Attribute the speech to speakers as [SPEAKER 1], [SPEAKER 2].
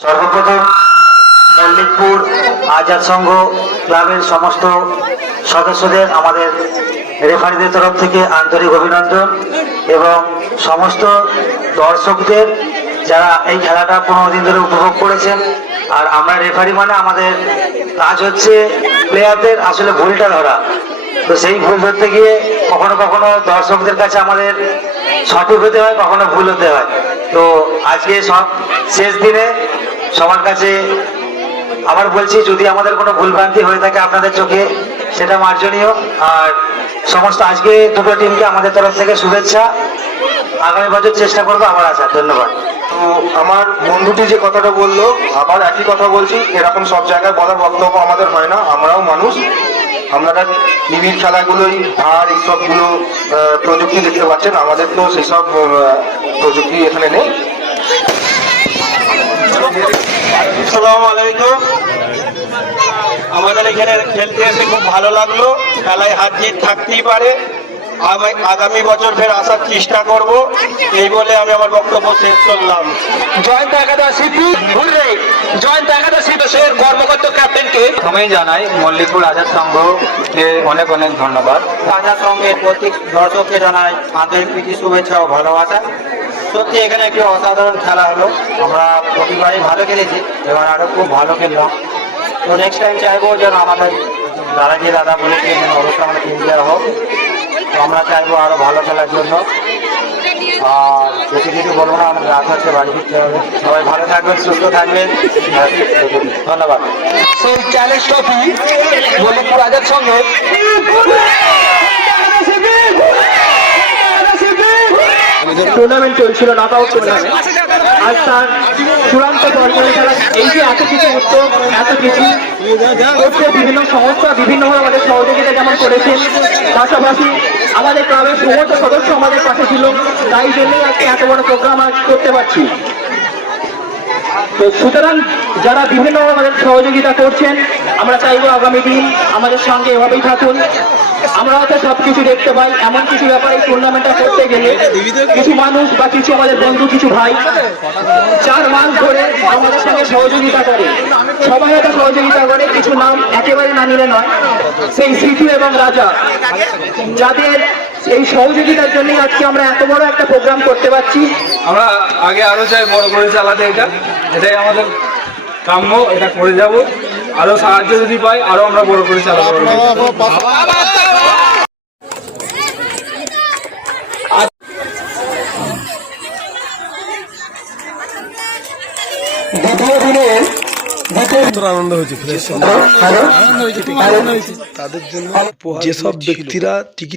[SPEAKER 1] সর্বপ্রথম মল্লিকপুর আজাদ সংঘ ক্লাবের সমস্ত সদস্যদের, আমাদের রেফারিদের তরফ থেকে আন্তরিক অভিনন্দন এবং সমস্ত দর্শকদের যারা এই খেলাটা পনেরো দিন ধরে উপভোগ করেছেন। আর আমরা রেফারি মানে আমাদের কাজ হচ্ছে প্লেয়ারদের আসলে ভুলটা ধরা। তো সেই ভুল ধরতে গিয়ে কখনো কখনো দর্শকদের কাছে আমাদের সঠিক হতে হয়, কখনো ভুল হতে হয়। তো আজকে সব শেষ দিনে সবার কাছে আবার বলছি, যদি আমাদের কোনো ভুলভ্রান্তি হয়ে থাকে আপনাদের চোখে, সেটা মার্জনীয়। আর সমস্ত আজকে দুটো টিমকে আমাদের তরফ থেকে শুভেচ্ছা। আগামী বছর চেষ্টা করব আবার আসার। ধন্যবাদ।
[SPEAKER 2] তো আমার বন্ধুটি যে কথাটা বলল, আবার একই কথা বলছি, এরকম সব জায়গায় বলার বক্তব্য আমাদের হয় না, আমরাও মানুষ। আপনারা টিভির খেলাগুলোই আর এইসবগুলো প্রযুক্তি দেখতে পাচ্ছেন, আমাদের তো সেসব প্রযুক্তি এখানে নেই।
[SPEAKER 3] আসসালামু আলাইকুম। আমাদের এখানে খেলতে এসে খুব ভালো লাগল। খেলায় হাত জিত থাকতেই পারে। আমি- আগামী বছর ফের আসার চেষ্টা করব। এই বলে আমি আমার বক্তব্য শেষ করলাম।
[SPEAKER 4] জয়ন্ত একাদশী ঘুরে জয়ন্ত একাদশী দেশের কর্মকর্তা ক্যাপ্টেনকে
[SPEAKER 1] প্রথমেই জানাই মল্লিকপুর আজাদ সংঘকে অনেক অনেক ধন্যবাদ।
[SPEAKER 3] আজাদ সঙ্গে প্রত্যেক দর্শককে জানাই আন্তরিক প্রীতি শুভেচ্ছা ও ভালোবাসা। সত্যি এখানে একটি অসাধারণ খেলা হলো। আমরা প্রতিবারই ভালো খেলেছি, এবার আরও খুব ভালো খেললাম তো নেক্সট টাইম চাইব যেন আমাদের দাদা যে দাদা বলেছে যেন অবশ্যই আমাদের টিম দেওয়া হোক। তো আমরা চাইব আরও ভালো খেলার জন্য। আর বেশি কিছু বলব না, আমাদের রাত হচ্ছে, বাড়ি ফিরতে হবে। সবাই ভালো থাকবেন, সুস্থ থাকবেন। ধন্যবাদ।
[SPEAKER 4] সেই চ্যালেঞ্জ ট্রফি মল্লিকপুর আজাদ সঙ্গে টুর্নামেন্ট চলছিল নক আউট টুর্নামেন্ট আর তার চূড়ান্ত পর্যায়ে খেলা এই যে এত কিছু উত্তর এত কিছু করছে বিভিন্ন সংস্থা বিভিন্নভাবে আমাদের সহযোগিতা যেমন করেছে পাশাপাশি আমাদের ক্লাবের সমস্ত সদস্য আমাদের পাশে ছিল তাই জন্যই আজকে এত বড় প্রোগ্রাম আজ করতে পারছি। তো সুতরাং যারা বিভিন্নভাবে আমাদের সহযোগিতা করছেন আমরা চাইব আগামী দিন আমাদের সঙ্গে এভাবেই থাকুন। আমরা হয়তো সবকিছু দেখতে পাই, এমন কিছু ব্যাপারে টুর্নামেন্টটা করতে গেলে কিছু মানুষ বা কিছু আমাদের বন্ধু, কিছু ভাই চার মাস ধরে আমাদের সঙ্গে সহযোগিতা করে। সবাই হয়তো সহযোগিতা করে, কিছু নাম একেবারে না নিলে নয়। সেই সিটু এবং রাজা, যাদের এই সহযোগিতার জন্যই আজকে আমরা এত বড় একটা প্রোগ্রাম করতে পারছি।
[SPEAKER 5] আমরা আগে আরও চাই, বড় করে চালাতে এটা। এটাই আমাদের কাম্য, এটা করে যাব। আরও সাহায্য যদি পাই আরও আমরা বড় করে
[SPEAKER 6] আনন্দ হয়েছে। তাদের জন্য যেসব ব্যক্তিরা টিকিট